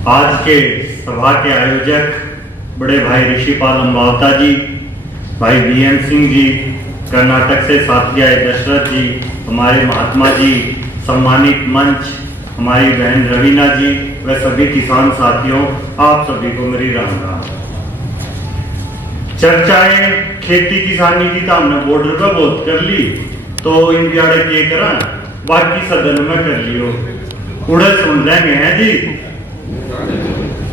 आज के सभा के आयोजक बड़े भाई ऋषिपाल अम्बावता जी, भाई बीएम सिंह जी, कर्नाटक से साथी आए दशरथ जी, हमारे महात्मा जी, सम्मानित मंच, हमारी बहन रवीना जी व सभी किसान साथियों, आप सभी को मेरी राम राम। चर्चाएं खेती किसानी की तो हमने बॉर्डर पर बहुत कर ली, तो इन दिहाड़े के करा बाकी सदन में कर लियो, उड़े सुन लेंगे हैं जी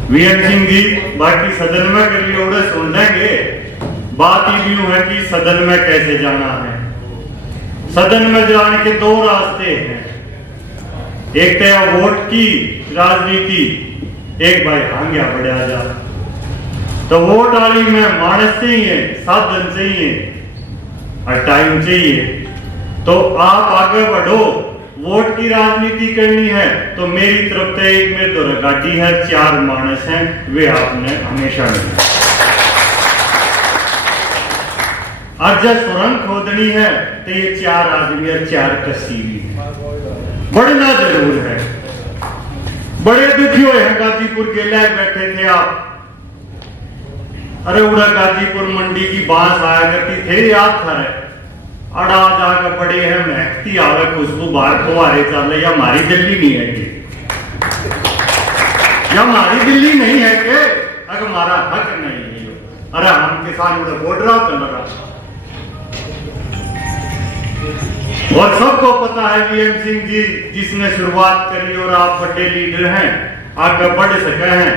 वीएम सिंह जी, बाकी सदन में कर लियो, उड़े सुन लेंगे। बात ही यूं है कि सदन में कैसे जाना है। सदन में जाने के दो रास्ते हैं, एक तो वोट की राजनीति, एक भाई हांग्या बढ़िया जा। तो वोट वाली में मानस चाहिए, साधन चाहिए और टाइम चाहिए। तो आप आगे बढ़ो, वोट की राजनीति करनी है तो मेरी तरफ से एक में तो गाड़ी है, 4 मानस हैं, वे आपने हमेशा मिले। और जब सुरंग खोदनी है तो ये 4 आदमी और 4 कसी बढ़ना जरूर है। बड़े दुखी हुए हैं गाजीपुर के लिए बैठे थे आप। अरे उड़ा गाजीपुर मंडी की बांस आया करती थे, याद था रे, अड़ा जाकर बड़े हैं, महकती आवे खुशबू, बाहर फुहारे चल रहे, या हमारी दिल्ली नहीं है कि, या हमारी दिल्ली नहीं है कि, अगर हमारा हक नहीं है। अरे हम किसान उधर बोल रहा कर लगा। और सबको पता है वीएम सिंह जी जिसने शुरुआत करी, और आप बड़े लीडर हैं, आगे बढ़ सके हैं,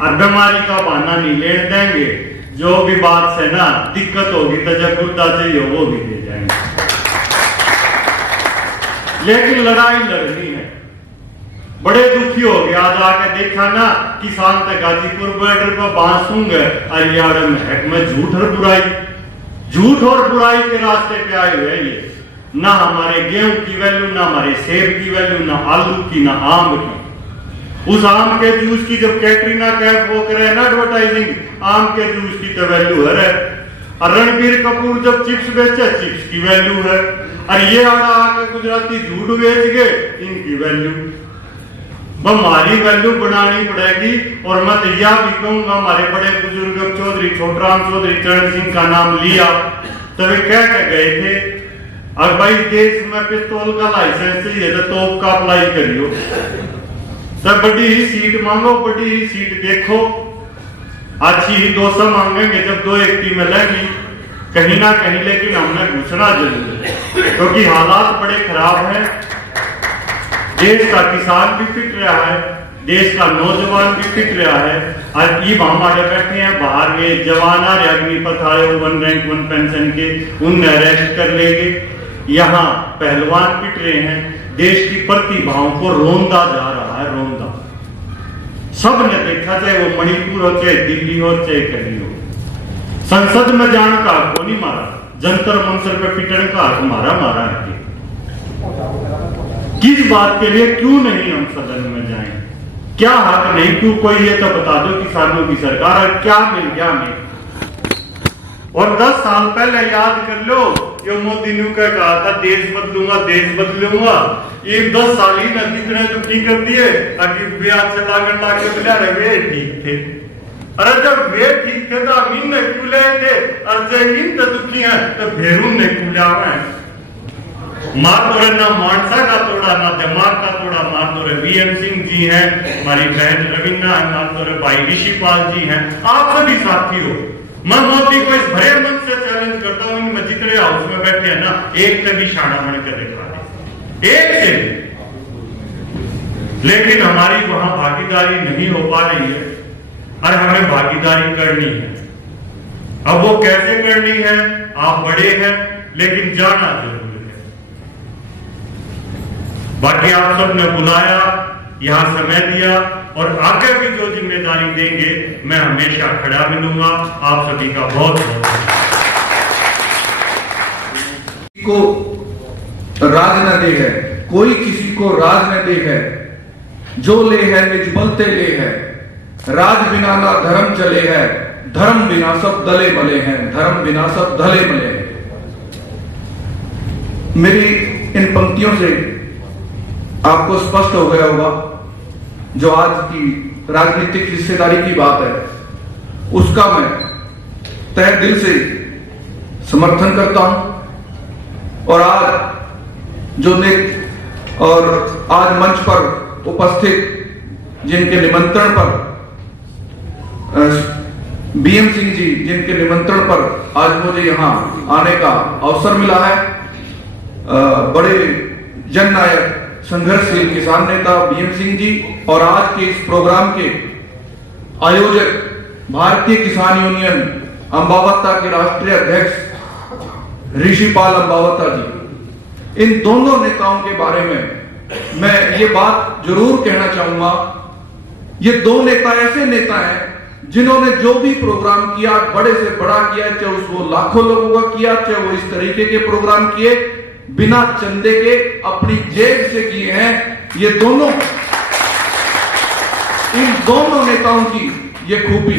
और बीमारी का बहाना नहीं लेने देंगे। जो भी बात से ना दिक्कत होगी तो जब मुद्दा चाहिए वो भी दे जाएंगे, लेकिन लड़ाई लड़नी है। बड़े दुखी हो गया, आज आके देखा ना किसान तक गाजीपुर बॉर्डर पर बांसूंगे, अलियाड़ महक में झूठ और बुराई के रास्ते पे आए हुए ये। ना हमारे गेहूं की वैल्यू, ना हमारे सेब की वैल्यू, ना आलू की, ना आम की। उस आम के जूस की जब कैटरीना कैफ वो करे ना एडवर्टाइजिंग, आम के जूस की तो वैल्यू है। और रणबीर कपूर जब चिप्स बेचे, चिप्स की वैल्यू है। और ये आके गुजराती झूठ बेच गए, इनकी वैल्यू। हमारी वैल्यू बनानी पड़ेगी। और मैं तो यह भी कहूंगा, हमारे बड़े बुजुर्ग चौधरी छोटराम चौधरी चरण सिंह का नाम लिया तो वे कह के गए थे, और भाई देश में पिस्तौल का लाइसेंस चाहिए तो तोप का अप्लाई करियो, तो बड़ी ही सीट मांगो, बड़ी ही सीट देखो। अच्छी ही 200 मांगेंगे जब 2-1 मिलेगी कहीं ना कहीं, लेकिन हमने घुसना जरूर है, क्योंकि हालात बड़े खराब हैं। देश का किसान भी फिट रहा है, देश का नौजवान भी फिट रहा है। और ये हमारे बैठे हैं बाहर, वे जवान आ रहे अग्निपथ आए 1 रैंक 1 पेंशन के, उन्हें अरेस्ट कर लेंगे। यहाँ पहलवान पिट रहे हैं, देश की प्रतिभाओं को रोंदा जा रहा है, रोंदा। सब ने देखा, चाहे वो मणिपुर हो, चाहे दिल्ली हो, चाहे कहीं हो। संसद में जाने का हक नहीं मारा, जंतर मंतर पे पिटने का हक मारा है। किस बात के लिए क्यों नहीं हम सदन में जाएं? क्या हक नहीं, क्यों? कोई ये तो बता दो किसानों की सरकार है, क्या मिल गया हमें? और 10 साल पहले याद कर लो, जो मोदी ने कहा था देश बदलूंगा, ये 10 साल ही न कितने दुखी कर दिए। अभी ब्याज से लागन लाके बिला रहे, वे ठीक थे। अरे जब वे ठीक थे तो अमीन ने क्यों ले थे? और जब इन तो दुखी हैं तो भेरून ने क्यों लावे? मार तोड़े ना मानसा का तोड़ा, ना दिमाग का तोड़ा, मार तोड़े वीएम सिंह जी हैं, हमारी बहन रवीना है, मार तोड़े भाई ऋषिपाल जी हैं, आप सभी साथी हो। मैं मोदी को इस भरे मन से चैलेंज करता हूं, इनमें जितने हाउस में बैठे हैं ना, एक से भी शाना बन के देखा, एक से। लेकिन हमारी वहां भागीदारी नहीं हो पा रही है, और हमें भागीदारी करनी है। अब वो कैसे करनी है? आप बड़े हैं, लेकिन जाना जरूर है। बाकी आप सबने बुलाया, यहां समय दिया, और आगे भी जो जिम्मेदारी देंगे मैं हमेशा खड़ा मिलूंगा। आप सभी का बहुत बहुत को राज न दे है, कोई किसी को राज न दे है, जो ले है निज बलते ले है, राज बिना ना धर्म चले है, धर्म बिना सब दले मले हैं, धर्म बिना सब दले मले हैं। मेरी इन पंक्तियों से आपको स्पष्ट हो गया होगा जो आज की राजनीतिक हिस्सेदारी की बात है, उसका मैं तहे दिल से समर्थन करता हूं। और आज जो नेक और आज मंच पर उपस्थित जिनके निमंत्रण पर बीएम सिंह जी, जिनके निमंत्रण पर आज मुझे यहां आने का अवसर मिला है, बड़े जननायक संघर्षशील किसान नेता बीएम सिंह जी, और आज के इस प्रोग्राम के आयोजक भारतीय किसान यूनियन अंबावता के राष्ट्रीय अध्यक्ष ऋषिपाल अंबावता जी, इन दोनों नेताओं के बारे में मैं ये बात जरूर कहना चाहूंगा। ये दो नेता ऐसे नेता हैं जिन्होंने जो भी प्रोग्राम किया, बड़े से बड़ा किया, चाहे वो लाखों लोगों का किया, चाहे वो इस तरीके के प्रोग्राम किए, बिना चंदे के अपनी जेब से किए हैं। ये दोनों, इन दोनों नेताओं की ये खूबी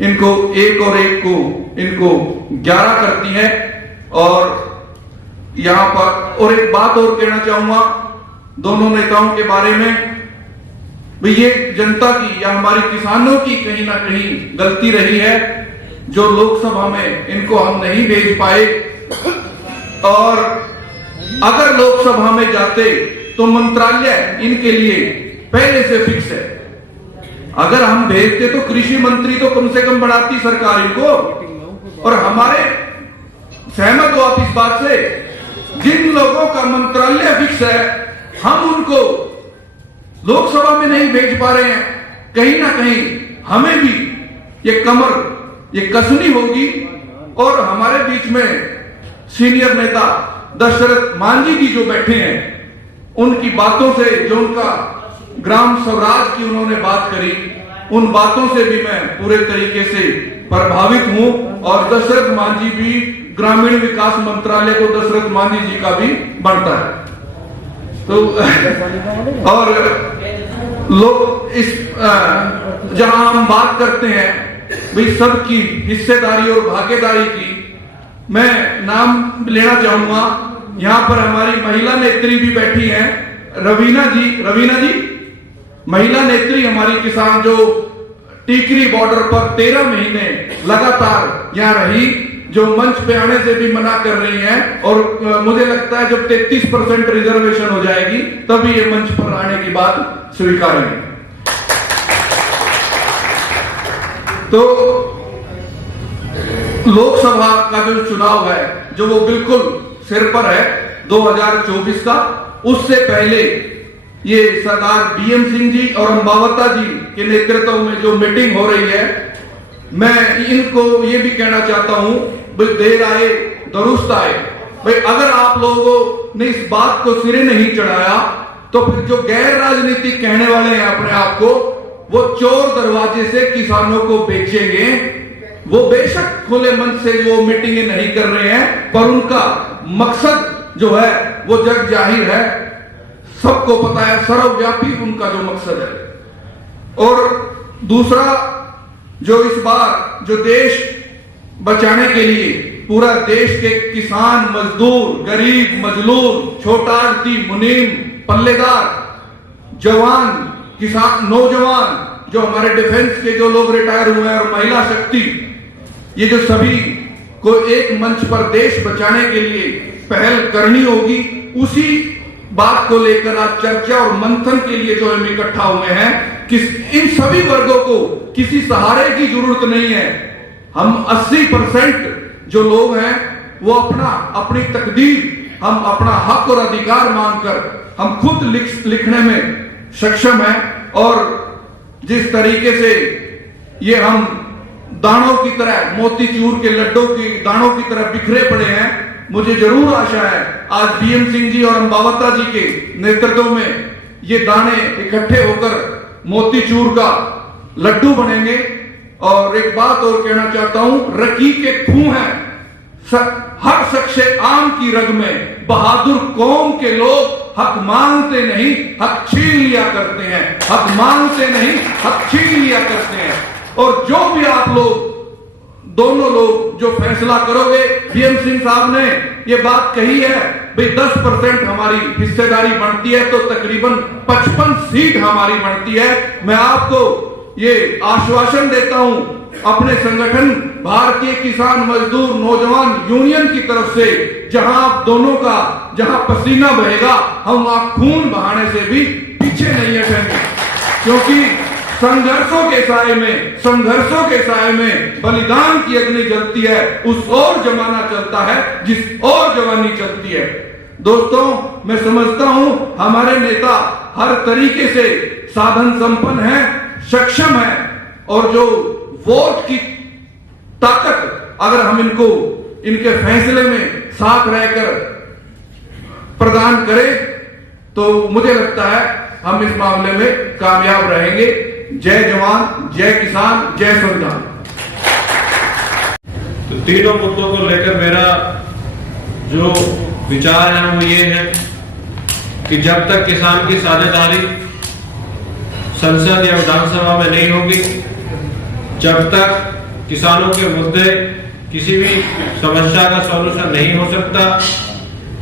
इनको एक और एक को इनको 11 करती है। और यहां पर और एक बात और कहना चाहूंगा दोनों नेताओं के बारे में, भाई ये जनता की या हमारी किसानों की कहीं ना कहीं गलती रही है जो लोकसभा में इनको हम नहीं भेज पाए। और अगर लोकसभा में जाते तो मंत्रालय इनके लिए पहले से फिक्स है। अगर हम भेजते तो कृषि मंत्री तो कम से कम बढ़ाती सरकार इनको। और हमारे सहमत हो आप इस बात से, जिन लोगों का मंत्रालय फिक्स है हम उनको लोकसभा में नहीं भेज पा रहे हैं, कहीं ना कहीं हमें भी ये कमर ये कसनी होगी। और हमारे बीच में सीनियर नेता दशरथ मांझी जी जो बैठे हैं, उनकी बातों से, जो उनका ग्राम स्वराज की उन्होंने बात करी, उन बातों से भी मैं पूरे तरीके से प्रभावित हूं। और दशरथ मांझी भी ग्रामीण विकास मंत्रालय को दशरथ मांझी जी का भी बनता है। तो और लोग इस जहां हम बात करते हैं भाई सबकी हिस्सेदारी और भागीदारी की, मैं नाम लेना चाहूंगा। यहां पर हमारी महिला नेत्री भी बैठी हैं, रवीना जी महिला नेत्री हमारी किसान, जो टीकरी बॉर्डर पर 13 महीने लगातार यहां रही, जो मंच पे आने से भी मना कर रही हैं। और मुझे लगता है जब 33% रिजर्वेशन हो जाएगी तभी ये मंच पर आने की बात स्वीकारेंगे। तो लोकसभा का जो चुनाव है, जो वो बिल्कुल सिर पर है 2024 का, उससे पहले ये सरदार बीएम सिंह जी और अंबावता जी के नेतृत्व में जो मीटिंग हो रही है, मैं इनको ये भी कहना चाहता हूं, भाई देर आए दुरुस्त आए। भाई अगर आप लोगों ने इस बात को सिरे नहीं चढ़ाया तो फिर जो गैर राजनीतिक कहने वाले हैं अपने आप को, वो चोर दरवाजे से किसानों को बेचेंगे। वो बेशक खुले मन से वो मीटिंगें नहीं कर रहे हैं, पर उनका मकसद जो है वो जग जाहिर है, सबको पता है, सर्वव्यापी उनका जो मकसद है। और दूसरा, जो इस बार जो देश बचाने के लिए पूरा देश के किसान, मजदूर, गरीब, मजलूम, छोटा आड़ती, मुनीम, पल्लेदार, जवान, किसान, नौजवान, जो हमारे डिफेंस के जो लोग रिटायर हुए हैं, और महिला शक्ति, ये जो सभी को एक मंच पर देश बचाने के लिए पहल करनी होगी, उसी बात को लेकर आज चर्चा और मंथन के लिए जो हम इकट्ठा हुए हैं। इन सभी वर्गों को किसी सहारे की जरूरत नहीं है। हम 80% जो लोग हैं वो अपनी तकदीर, हम अपना हक और अधिकार मांगकर हम खुद लिखने में सक्षम हैं। और जिस तरीके से ये हम दानों की तरह, मोतीचूर के लड्डू की दानों की तरह बिखरे पड़े हैं, मुझे जरूर आशा है आज बीएम सिंह जी और अंबावता जी के नेतृत्व में ये दाने इकट्ठे होकर मोतीचूर का लड्डू बनेंगे। और एक बात और कहना चाहता हूं, रकी के खूं हैं हर शख्से आम की रग में, बहादुर कौम के लोग हक मांगते नहीं हक छीन लिया करते हैं, हक मांगते नहीं हक छीन लिया करते हैं। और जो भी आप लोग, दोनों लोग जो फैसला करोगे, बीएम सिंह साहब ने ये बात कही है, भाई 10% हमारी हिस्सेदारी बनती है तो तकरीबन 55 सीट हमारी बनती है। मैं आपको ये आश्वासन देता हूं अपने संगठन भारतीय किसान मजदूर नौजवान यूनियन की तरफ से, जहां आप दोनों का जहां पसीना बहेगा, हम आप खून बहाने से भी पीछे नहीं हटेंगे, क्योंकि संघर्षों के साए में बलिदान की अग्नि जलती है, उस ओर जमाना चलता है जिस ओर जवानी चलती है। दोस्तों, मैं समझता हूं हमारे नेता हर तरीके से साधन संपन्न है, सक्षम है, और जो वोट की ताकत अगर हम इनको इनके फैसले में साथ रहकर प्रदान करें तो मुझे लगता है हम इस मामले में कामयाब रहेंगे। जय जवान, जय किसान, जय संविधान। तो तीनों मुद्दों को लेकर मेरा जो विचार है वो ये है कि जब तक किसान की साझेदारी संसद या विधानसभा में नहीं होगी, जब तक किसानों के मुद्दे किसी भी समस्या का सॉल्यूशन नहीं हो सकता,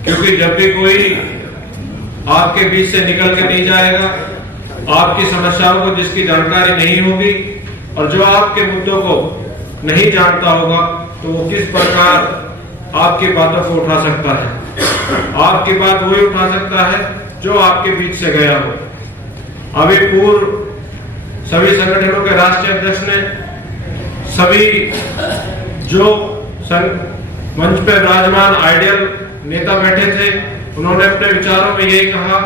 क्योंकि जब भी कोई आपके बीच से निकल के नहीं जाएगा, आपकी समस्याओं को जिसकी जानकारी नहीं होगी और जो आपके मुद्दों को नहीं जानता होगा, तो वो किस प्रकार आपकी बातों को उठा सकता है। आपकी बात वही उठा सकता है जो आपके बीच से गया हो। अभी पूर्व सभी संगठनों के राष्ट्रीय अध्यक्ष ने सभी जो मंच पर विराजमान आइडियल नेता बैठे थे, उन्होंने अपने विचारों में यही कहा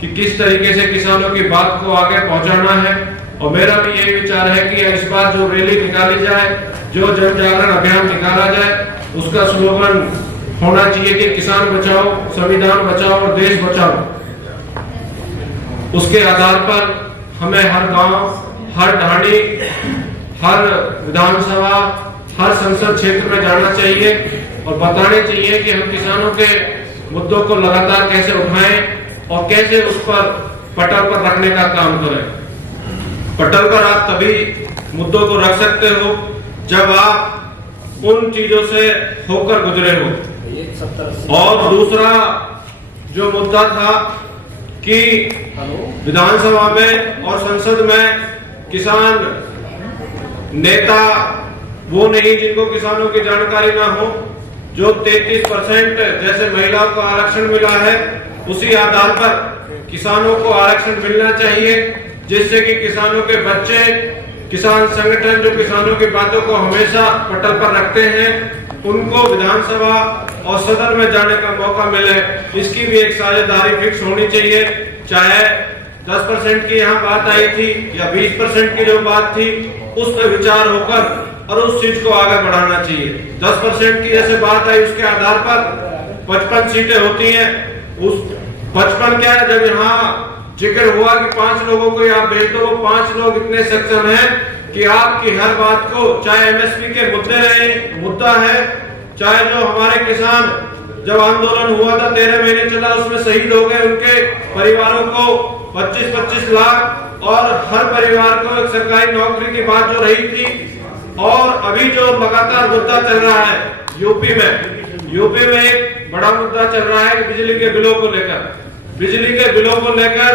कि किस तरीके से किसानों की बात को आगे पहुंचाना है। और मेरा भी यही विचार है कि इस बार जो रैली निकाली जाए, जो जन जागरण अभियान निकाला जाए, उसका स्लोगन होना चाहिए कि किसान बचाओ, संविधान बचाओ और देश बचाओ। उसके आधार पर हमें हर गांव, हर ढाणी, हर विधानसभा, हर संसद क्षेत्र में जाना चाहिए और बताने चाहिए कि हम किसानों के मुद्दों को लगातार कैसे उठाएं और कैसे उस पर पटल पर रखने का काम करें। पटल पर आप तभी मुद्दों को रख सकते हो जब आप उन चीजों से होकर गुजरे हो। और दूसरा जो मुद्दा था कि विधानसभा में और संसद में किसान नेता वो नहीं जिनको किसानों की जानकारी ना हो। जो 33% जैसे महिलाओं को आरक्षण मिला है, उसी आधार पर किसानों को आरक्षण मिलना चाहिए, जिससे कि किसानों के बच्चे, किसान संगठन जो किसानों की बातों को हमेशा पटल पर रखते हैं, उनको विधानसभा और सदन में जाने का मौका मिले। इसकी भी एक साझेदारी फिक्स होनी चाहिए। चाहे 10% की यहाँ बात आई थी या 20% की जो बात थी, उस पर विचार होकर और उस चीज को आगे बढ़ाना चाहिए। 10% की जैसे बात आई, उसके आधार पर 55 सीटें होती हैं। उस 55 क्या है, जब यहाँ जिक्र हुआ कि 5 लोगों को आप भेज दो, वो 5 लोग इतने सक्षम हैं कि आपकी हर बात को, चाहे एमएसपी के मुद्दा है, चाहे जो हमारे किसान जब आंदोलन हुआ था 13 महीने चला, उसमें शहीद हो गए, उनके परिवारों को 25-25 लाख और हर परिवार को एक सरकारी नौकरी की बात जो रही थी। और अभी जो लगातार मुद्दा चल रहा है यूपी में एक बड़ा मुद्दा चल रहा है बिजली के बिलों को लेकर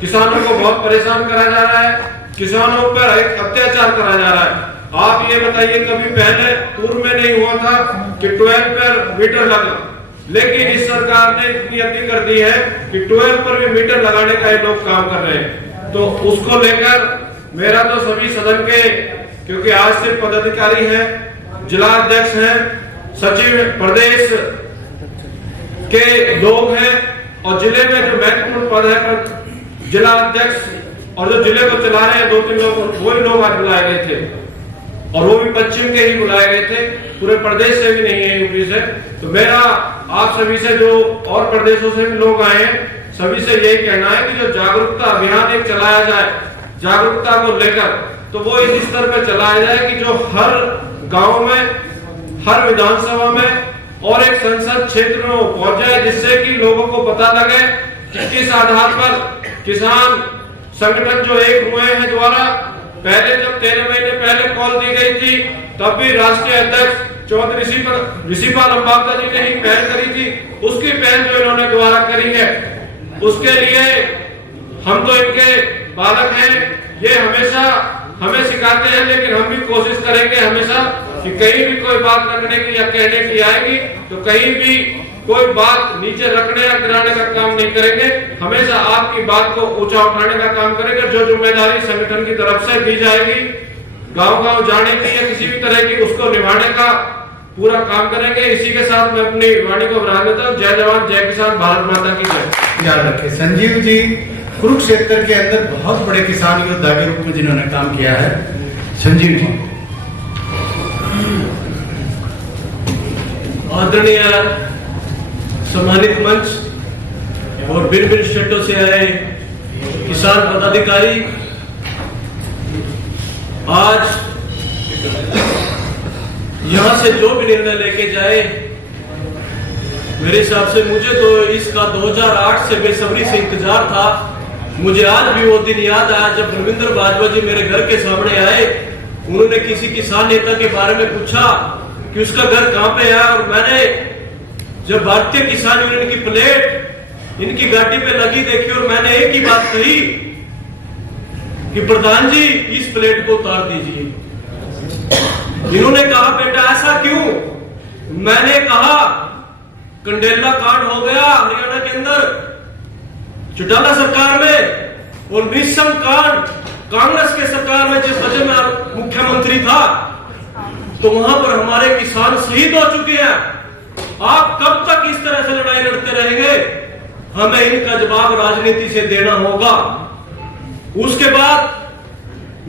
किसानों को बहुत परेशान करा जा रहा है, किसानों पर एक अत्याचार करा जा रहा है। आप ये बताइए, कभी पहले पूर्व में नहीं हुआ था कि 12 पर मीटर लगा, लेकिन इस सरकार ने इतनी अति कर दी है कि 12 पर भी मीटर लगाने का ये लोग काम कर रहे हैं। तो उसको लेकर मेरा तो सभी सदन के, क्योंकि आज सिर्फ पदाधिकारी हैं, जिला अध्यक्ष हैं, सचिव प्रदेश के लोग हैं और जिले में जो महत्वपूर्ण पद है जिला अध्यक्ष और जो जिले को चला रहे हैं 2-3 लोग, वही लोग आज बुलाए गए थे और वो भी पश्चिम के ही बुलाए गए थे, पूरे प्रदेश से भी नहीं है, यूपी से। तो मेरा आप सभी से, जो और प्रदेशों से भी लोग आए हैं, सभी से यही कहना है कि जो जागरूकता अभियान एक चलाया जाए जागरूकता को लेकर, तो वो इस स्तर पर चलाया जाए कि जो हर गांव में, हर विधानसभा में और एक संसद क्षेत्र में पहुंच जाए, जिससे कि लोगों को पता लगे कि किस आधार पर किसान संगठन जो एक हुए हैं द्वारा, पहले जब 13 महीने पहले कॉल दी गई थी, तब भी राष्ट्रीय अध्यक्ष चौधरी ऋषिपाल अंबावता जी ने ही पहल करी थी, उसकी पहल जो इन्होंने दोबारा करी है, उसके लिए हम तो इनके बालक हैं। ये हमेशा हमें सिखाते हैं, लेकिन हम भी कोशिश करेंगे हमेशा कि कहीं भी कोई बात रखने की या कहने की आएगी तो कहीं भी कोई बात नीचे रखने या गिराने का काम नहीं करेंगे। हमेशा आपकी बात को ऊंचा उठाने का काम करेंगे। जो जिम्मेदारी संगठन की तरफ से दी जाएगी गांव-गांव जाने की या किसी भी तरह की, उसको निभाने का पूरा काम करेंगे। इसी के साथ मैं अपनी वाणी को बढ़ा देता हूँ। जय जवान जय किसान, भारत माता की जय। याद रखें, संजीव जी कुरुक्षेत्र के अंदर बहुत बड़े किसान योद्धा के रूप में जिन्होंने काम किया है, संजीव जी। आदरणीय सम्मानित मंच और भिन्न भिन्न स्टेटों से आए किसान पदाधिकारी, आज यहां से जो भी निर्णय लेके जाए, मेरे हिसाब से मुझे तो इसका 2008 से बेसब्री से इंतजार था। मुझे आज भी वो दिन याद आया जब रविंद्र बाजवा जी मेरे घर के सामने आए। उन्होंने किसी किसान नेता के बारे में पूछा कि उसका घर कहां पे है, और मैंने जब भारतीय किसान यूनियन की प्लेट इनकी गाड़ी पे लगी देखी और मैंने एक ही बात कही कि प्रधान जी इस प्लेट को उतार दीजिए। इन्होंने कहा बेटा ऐसा क्यों? मैंने कहा कंडेला कांड हो गया हरियाणा के अंदर चौटाला सरकार में, और निशंक कांड कांग्रेस के सरकार में जिस वजह में मुख्यमंत्री था, तो वहां पर हमारे किसान शहीद हो चुके हैं। आप कब तक इस तरह से लड़ाई लड़ते रहेंगे? हमें इनका जवाब राजनीति से देना होगा। उसके बाद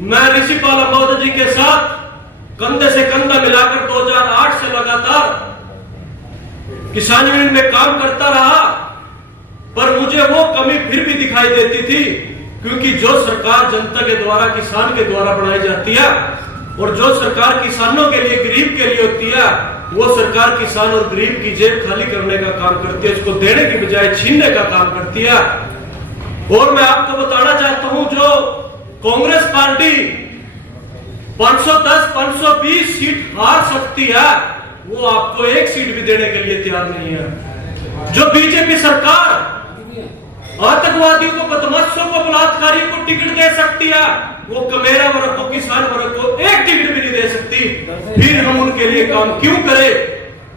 मैं ऋषिपाल अंबावता जी के साथ कंधे से कंधा मिलाकर 2008 से लगातार किसान यूनियन में काम करता रहा, पर मुझे वो कमी फिर भी दिखाई देती थी, क्योंकि जो सरकार जनता के द्वारा, किसान के द्वारा बनाई जाती है, और जो सरकार किसानों के लिए, गरीब के लिए होती है, वो सरकार किसान और गरीब की जेब खाली करने का काम करती है, उसको देने की बजाय छीनने का काम करती है। और मैं आपको बताना चाहता हूं, जो कांग्रेस पार्टी 510, 520 सीट हार सकती है, वो आपको एक सीट भी देने के लिए तैयार नहीं है। जो बीजेपी सरकार आतंकवादियों को, बदमाशों को, बलात्कारियों को टिकट दे सकती है, वो कमेरा वर्ग को, किसान वर्ग को एक टिकट भी नहीं दे सकती। फिर हम उनके लिए काम क्यों करें?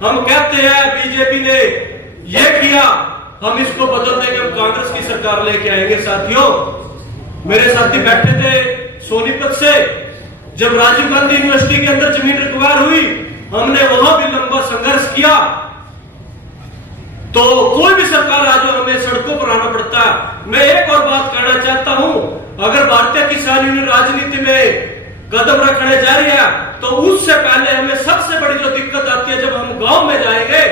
हम कहते हैं बीजेपी ने ये किया, हम इसको बदल देंगे, हम कांग्रेस की सरकार लेके आएंगे। साथियों, मेरे साथी बैठे थे सोनीपत से, जब राजीव गांधी यूनिवर्सिटी के अंदर जमीन रिक्वायर हुई, हमने वहां भी लंबा संघर्ष किया। तो कोई भी सरकार आ जाओ, हमें सड़कों पर आना पड़ता है। मैं एक और बात कहना चाहता हूं, अगर भारतीय किसान यूनियन राजनीति में कदम रखने जा रही है, तो उससे पहले हमें सबसे बड़ी जो दिक्कत आती है, जब हम गांव में जाएंगे,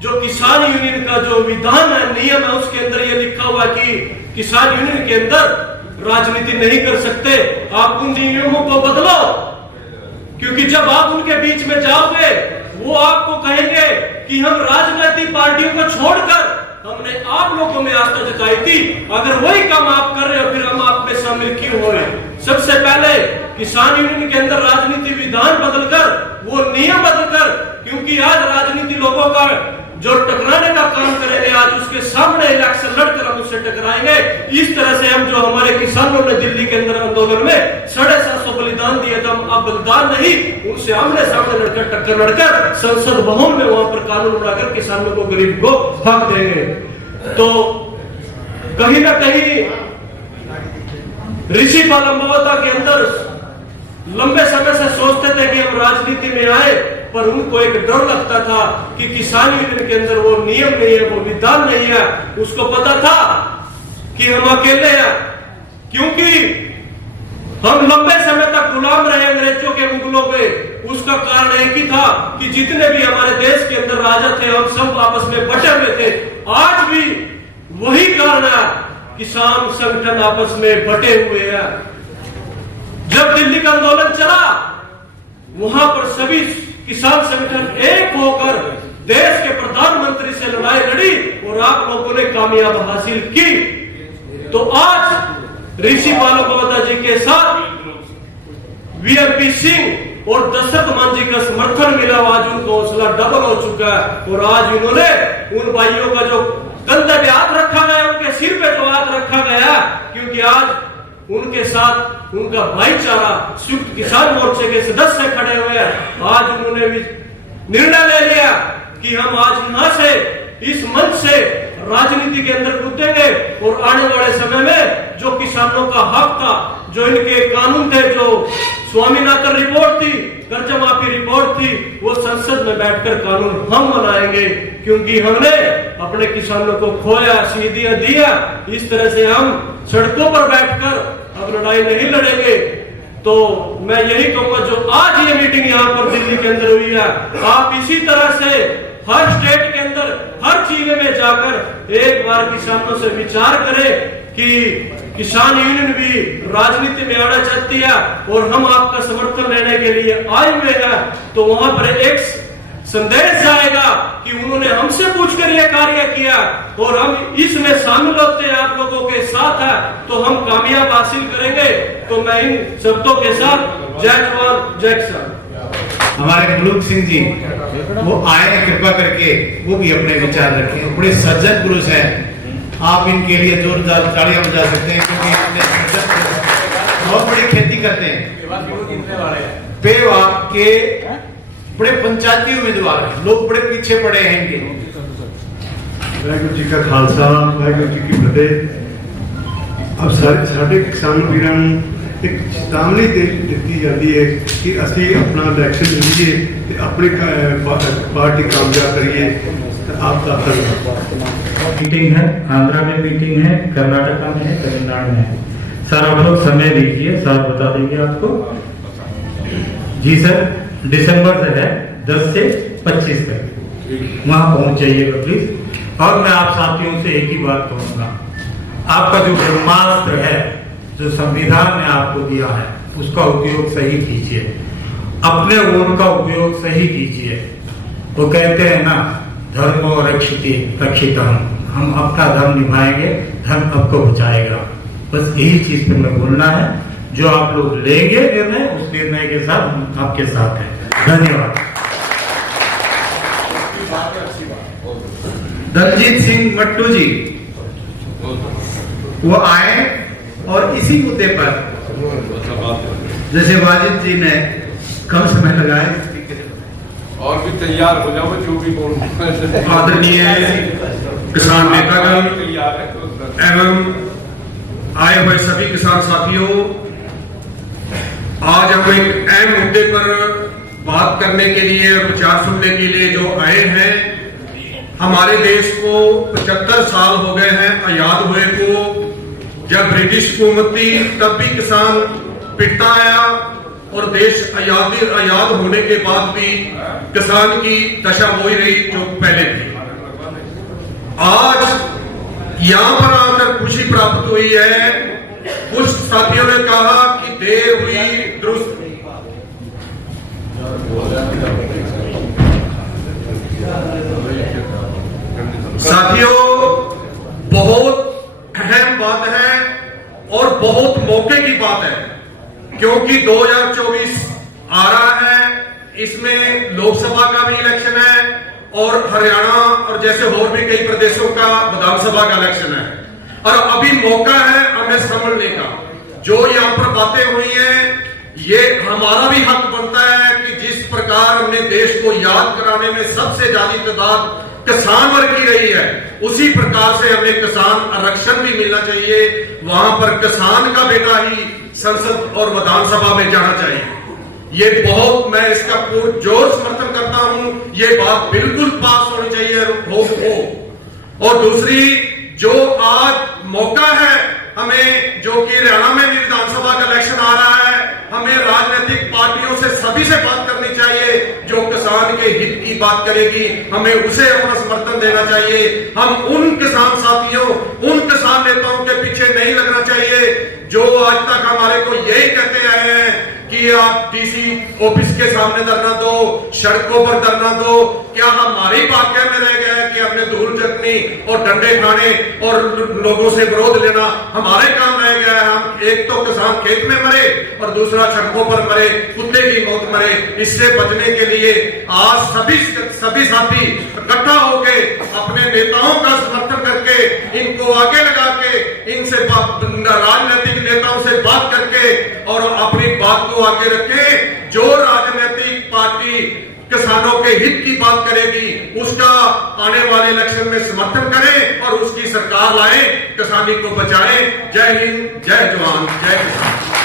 जो किसान यूनियन का जो विधान है, नियम है, उसके अंदर ये लिखा हुआ कि किसान यूनियन के अंदर राजनीति नहीं कर सकते। आप उन नियमों को बदलो, क्योंकि जब आप उनके बीच में जाओगे, वो आपको कहेंगे कि हम राजनीतिक पार्टियों को छोड़कर हमने आप लोगों में आस्था जताई थी, अगर वही काम आप कर रहे हो फिर हम आप में शामिल क्यों हो रहे? सबसे पहले किसान यूनियन के अंदर राजनीति विधान बदलकर, वो नियम बदलकर, क्योंकि आज राजनीति लोगों का जो टकराने का काम करेंगे, आज उसके सामने इलेक्शन लड़कर हम उससे टकराएंगे। इस तरह से हम, जो हमारे किसानों ने दिल्ली के अंदर आंदोलन में 750 बलिदान दिए थे, हम अब बलिदान नहीं, उनसे आमने सामने लड़कर, टक्कर लड़कर संसद भवन में वहां पर कानून बनाकर किसानों को, गरीब को हक देंगे। तो कहीं ना कहीं ऋषिपाल अंबावता के अंदर लंबे समय से सोचते थे कि हम राजनीति में आए, पर उनको एक डर लगता था कि किसान यूनियन के अंदर वो नियम नहीं है, वो विधान नहीं है। उसको पता था कि हम अकेले हैं, क्योंकि हम लंबे समय तक गुलाम रहे अंग्रेजों के मुगलों पे। उसका कारण एक ही था कि जितने भी हमारे देश के अंदर राजा थे, हम सब आपस में बटे हुए थे। आज भी वही कारण है, किसान संगठन आपस में बटे हुए हैं। जब दिल्ली का आंदोलन चला, वहां पर सभी किसान संगठन एक होकर देश के प्रधानमंत्री से लड़ाई लड़ी और आप लोगों ने कामयाब हासिल की। तो आज ऋषिपाल अंबावता जी के साथ वीएमपी सिंह और दशरथ मांझी का समर्थन मिला, आज उनका हौसला डबल हो चुका है। और आज उन्होंने उन भाइयों का जो कंधे पे हाथ रखा गया, उनके सिर पे जो हाथ रखा गया, क्योंकि आज उनके साथ उनका भाईचारा संयुक्त किसान मोर्चे के सदस्य खड़े हुए हैं। आज उन्होंने भी निर्णय ले लिया कि हम आज यहां से इस मंच से राजनीति के अंदर कूदेंगे और आने वाले समय में जो किसानों का हक था, जो इनके कानून थे, जो स्वामीनाथन रिपोर्ट थी, कर्जा माफी रिपोर्ट थी, वो संसद में बैठकर कानून हम बनाएंगे, क्योंकि हमने अपने किसानों को खोया, शहीदियां दिया। इस तरह से हम सड़कों पर बैठकर अब लड़ाई नहीं लड़ेंगे। तो मैं यही कहूंगा, जो आज ये मीटिंग यहाँ पर दिल्ली के अंदर हुई है, आप इसी तरह से हर स्टेट के अंदर हर जिले में जाकर एक बार किसानों से विचार करें कि किसान यूनियन भी राजनीति में आना चाहती है और हम आपका समर्थन लेने के लिए आए हुए हैं। तो वहां पर एक संदेश जाएगा कि उन्होंने हमसे पूछकर यह कार्य किया और हम इसमें शामिल होते हैं, आप लोगों के साथ है, तो हम कामयाब हासिल करेंगे। तो मैं इन शब्दों के साथ जय जवान जय किसान। हमारे मुलुक सिंह जी वो आए, कृपा करके वो भी अपने विचार रखें। बड़े सज्जन पुरुष हैं, आप इनके लिए जोरदार तालियां बजा सकते हैं, क्योंकि बहुत बड़ी खेती करते हैं। पेवा के बड़े पंचायती उम्मीदवार हैं, लोग बड़े पीछे पड़े हैं इनके। वाहिगुरू जी का खालसा, वाहिगुरू जी की फतेह। अब साढ़े किसान वीरां ਨੂੰ एक चेतावनी ਦਿੱਤੀ ਜਾਂਦੀ है कि ਅਸੀਂ अपना इलेक्शन ਲੜੀਏ ਤੇ अपनी पार्टी कामयाब करिए। तो आप का मीटिंग है, आंध्रा में मीटिंग है, कर्नाटका में है, तमिलनाडु में है। सर आप लोग समय दीजिए, सर बता देंगे आपको। जी सर, दिसंबर से है 10 से 25 तक वहां पहुंच जाइएगा प्लीज। और मैं आप साथियों से एक ही बात कहूंगा, आपका जो ब्रह्मास्त्र है, जो संविधान ने आपको दिया है, उसका उपयोग सही कीजिए, अपने वोट का उपयोग सही कीजिए। वो कहते हैं ना, धर्म और रक्षित हम अपना धर्म निभाएंगे, धर्म आपको बचाएगा। बस यही चीज पे मैं बोलना है। जो आप लोग लेंगे निर्णय, उस निर्णय के साथ हम आपके साथ हैं। धन्यवाद। दलजीत सिंह मट्टू जी वो आए और इसी मुद्दे पर, जैसे वाजिद जी ने कम समय लगाए, और भी तैयार हो जाओ, जो भी आदरणीय किसान नेतागण एवं आए हुए सभी किसान साथियों, आज हम एक अहम मुद्दे पर बात करने के लिए और विचार सुनने के लिए जो आए हैं। हमारे देश को 75 साल हो गए हैं आजाद हुए को। जब ब्रिटिश हुकूमत थी तब भी किसान पिटता आया और देश आजाद होने के बाद भी किसान की दशा वही रही जो पहले थी। आज यहां पर आकर खुशी प्राप्त हुई है। कुछ साथियों ने कहा कि देर हुई दुरुस्त। साथियों, बहुत अहम बात है और बहुत मौके की बात है, क्योंकि 2024 आ रहा है। इसमें लोकसभा का भी इलेक्शन है और हरियाणा और जैसे और भी कई प्रदेशों का विधानसभा का इलेक्शन है। और अभी मौका है हमें समझने का। जो यहाँ पर बातें हुई हैं, ये हमारा भी हक बनता है कि जिस प्रकार हमने देश को याद कराने में सबसे ज्यादा तादाद किसान वर्ग की रही है, उसी प्रकार से हमें किसान आरक्षण भी मिलना चाहिए। वहां पर किसान का बेटा ही संसद और विधानसभा में जाना चाहिए। ये बहुत, मैं इसका पुरजोर समर्थन करता हूं। ये बात बिल्कुल पास होनी चाहिए हो। और दूसरी, जो आज मौका है हमें, जो कि हरियाणा में भी विधानसभा का इलेक्शन आ रहा है, हमें राजनीतिक पार्टियों से सभी से बात करनी चाहिए। जो किसान के हित की बात करेगी, हमें उसे अपना समर्थन देना चाहिए। हम उन किसान साथियों, उन किसान नेताओं के पीछे नहीं लगना चाहिए जो आज तक हमारे को यही कहते आए हैं कि आप डीसी ऑफिस के सामने धरना दो, सड़कों पर धरना दो। क्या हमारी भाग्य में रह गया है कि हमने धूल चटनी और डंडे खाने और लोगों से विरोध लेना हमारे काम रह गया है? एक तो किसान खेत में मरे और दूसरा सड़कों पर मरे, कुत्ते की मौत मरे। इससे बचने के लिए आज सभी साथी इकट्ठा होके अपने नेताओं का समर्थन करके, इनको आगे लगा के, इनसे राजनीतिक नेताओं से बात करके और अपनी बात को आगे रखें। जो राजनीतिक पार्टी किसानों के हित की बात करेगी उसका आने वाले इलेक्शन में समर्थन करें और उसकी सरकार लाएं, किसानी को बचाएं। जय हिंद, जय जवान, जय किसान।